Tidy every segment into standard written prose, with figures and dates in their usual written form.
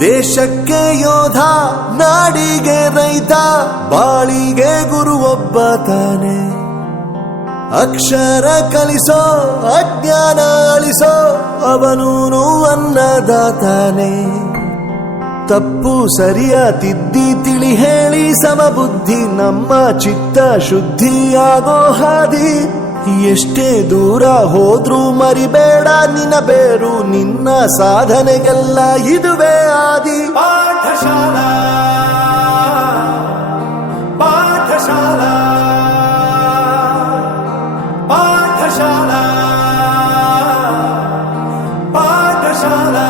ದೇಶಕ್ಕೆ ಯೋಧ, ನಾಡಿಗೆ ರೈತ, ಬಾಳಿಗೆ ಗುರು ಒಬ್ಬ ತಾನೆ. ಅಕ್ಷರ ಕಲಿಸೋ, ಅಜ್ಞಾನ ಅಳಿಸೋ, ಅವನೂನು ಅನ್ನದಾತಾನೆ. ತಪ್ಪು ಸರಿಯ ತಿದ್ದಿ ತಿಳಿ ಹೇಳಿ ಸಮಬುದ್ಧಿ ನಮ್ಮ ಚಿತ್ತ ಶುದ್ಧಿಯಾಗೋ ಹಾದಿ. ಎಷ್ಟೇ ದೂರ ಹೋದ್ರೂ ಮರಿಬೇಡ ನಿನ್ನ ಬೇರು, ನಿನ್ನ ಸಾಧನೆಗೆಲ್ಲ ಇದುವೇ ಆದಿ. ಪಾಠಶಾಲಾ ಪಾಠಶಾಲಾ ಪಾಠಶಾಲಾ ಪಾಠಶಾಲಾ.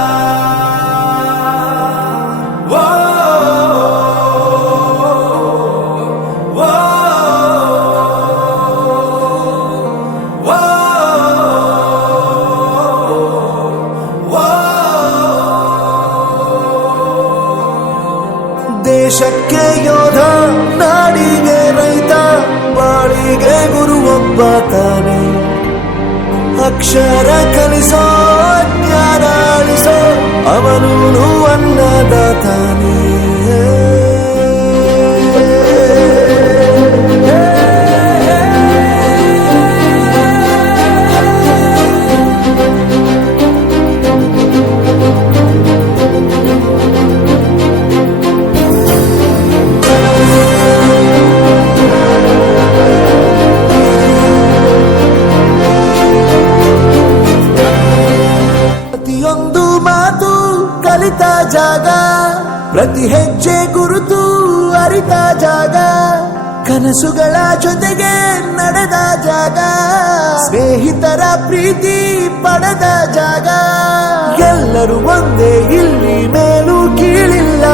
ದೇಶಕ್ಕೆ ಯೋಧ, ನಾಡಿಗೆ ರೈತ, ಬಾಳಿಗೆ ಗುರು ಒಬ್ಬ ತಾನೆ. ಅಕ್ಷರ ಕಲಿಸೋ, ಜ್ಞಾನ ಅಳಿಸೋ, ಅವನೂನು ಅನ್ನದಾತಾನೆ. ಪ್ರತಿಯೊಂದು ಮಾತು ಕಲಿತ ಜಾಗ, ಪ್ರತಿ ಹೆಜ್ಜೆ ಗುರುತು ಅರಿತ ಜಾಗ, ಕನಸುಗಳ ಜೊತೆಗೆ ನಡೆದ ಜಾಗ, ಸ್ನೇಹಿತರ ಪ್ರೀತಿ ಪಡೆದ ಜಾಗ. ಎಲ್ಲರೂ ಒಂದೇ, ಇಲ್ಲಿ ಮೇಲೂ ಕೀಳಿಲ್ಲ,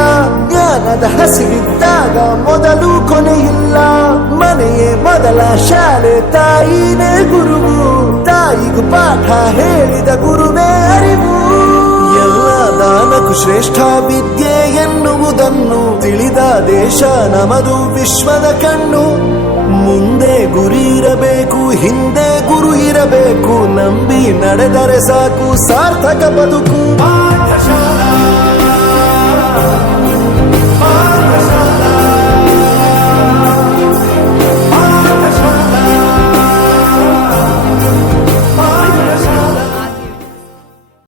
ಜ್ಞಾನದ ಹಸಿವಿದ್ದಾಗ ಮೊದಲು ಕೊನೆಯಿಲ್ಲ. ಮನೆಯೇ ಮೊದಲ ಶಾಲೆ, ತಾಯಿನೇ ಗುರುವು, ತಾಯಿಗೂ ಪಾಠ ಹೇಳಿದ ಗುರುವೇ ಅರಿವು. ಎಲ್ಲ ದಾನಕ್ಕೂ ಶ್ರೇಷ್ಠ ವಿದ್ಯೆ ಎನ್ನುವುದನ್ನು ತಿಳಿದ ದೇಶ ನಮದು, ವಿಶ್ವದ ಕಣ್ಣು. ಮುಂದೆ ಗುರಿ ಇರಬೇಕು, ಹಿಂದೆ ಗುರು ಇರಬೇಕು, ನಂಬಿ ನಡೆದರೆ ಸಾಕು ಸಾರ್ಥಕ ಬದುಕು.